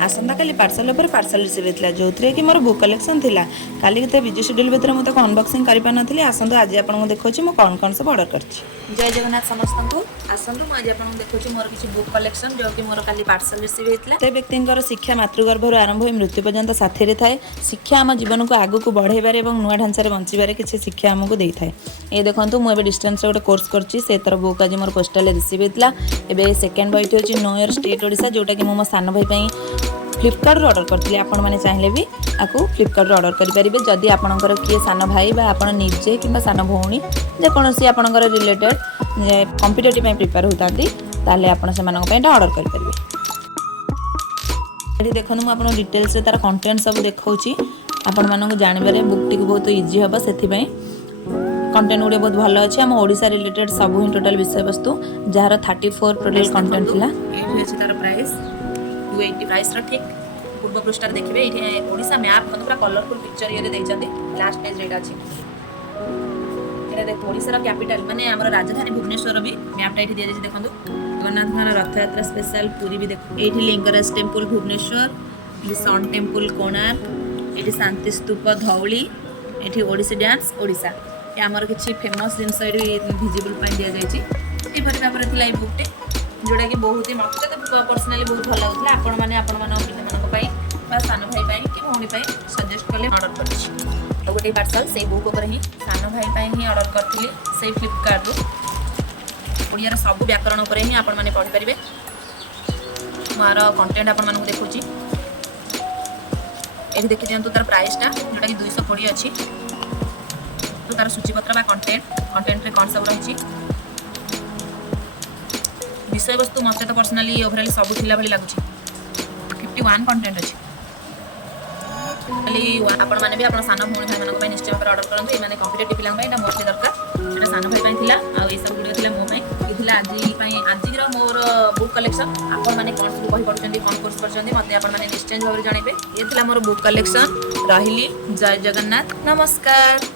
आसंता काली parcel उपर parcel receive होता जो कि मोर बुक कलेक्शन थिला काली के बिजी शेड्यूल भितर मुझे अनबॉक्सिंग कर पारि आसतु आज आपको देखा मुझे कौन कौन सब ऑर्डर कर जय जगन्नाथ समस्त को आसतु मुझे आपको देखा मोर किसी बुक कलेक्शन जो कि मोर काली पार्सल रिसीव होता से व्यक्ति शिक्षा मातृगर्भर आरंभ हो मृत्यु पर्यंत साथी रे थाए शिक्षा आम जीवन को आगक बढ़ेबार और नुआ ढांचार बचार किसी शिक्षा आमको दे थाए ये देखो मुझे डिस्टेंस गोटे कोर्स कर बुक आज मोर पोस्टाल रिसीव होता है सेकेंड बईट अच्छी नो इयर स्टेट ओडिशा जोटा कि मो सान भाई फ्लिपकार्ट ऑर्डर करते आपण मैंने चाहिए भी आपको फ्लिपकार्ट ऑर्डर करेंगे जदि आपणकर किए सान भाई आप निजे कि सान भौणी जेकोसी आपणकर रिलेटेड कॉम्पिटिटिव प्रिपेयर होता आप ऑर्डर करेंगे। देखो मुझे डिटेल्स तार कंटेंट सब देखा आपण मानक जानवर बुक टी बहुत इजी हम से कंटेंट गुड़े बहुत भल अच्छे आम ओडिशा रिलेटेड सब ही टोटाल विषय वस्तु जार 34 टोटाल कंटेंट थी तार प्राइस 280 प्राइस ठीक पूर्व पृष्ठ देखिए ये ओडिशा मैप पूरा कलरफुल पिक्चर ये देखते लास्ट पेज रेट अच्छी देख ओडिशार कैपिटल माने आम राजधानी भुवनेश्वर भी मैपटा ये दी जाए देखो जगन्नाथ रथ यात्रा स्पेशल पूरी भी देख ये लिंगराज टेम्पल भुवनेश्वर ये सन टेम्पल कोणार्क ये शांति स्तूप धौली ये ओडिसी डांस ओडिशा ये आमर किसी फेमस जिनस भिजिबल दि जाइए भाव में बुकटे जोटा कि बहुत ही मत पर्सनाली बहुत भल लगुला आपण मैंने पिला सान भाई कि भौणी सजेस्ट कले ऑर्डर कर गोटे पार्सल से बुक उपर ही सान भाई ही ऑर्डर करी से फ्लिपकार्ट ओडिया सब व्याकरण उपर ही आपण मैंने पढ़ी पारे मार कंटेंट आपण मानक देखुची ये देखी दिखाँ तार प्राइसटा जोटा कि 220 अच्छी तो तार सूचीपत्र कंटेंट कौन सब रही विषय वस्तु मत तो पर्सनाली ओवरऑल सब थिला भली लगुच 51 कंटेंट अच्छी खाली आपण मैंने भी आप सान भौणी भाई मानक निश्चय भाव ऑर्डर करूँ ये कॉम्पिटेटिव पिला मोस्टली दरकार ये सान भाई थिला आ सब गुड़ मो ये आज मोर बुक कलेक्शन आपण मैंने कौन सब बही पढ़ुं कौन कोर्स कर मत आपने निश्चय भाव में जनइबे ये मोर बुक कलेक्शन रही जय जगन्नाथ नमस्कार।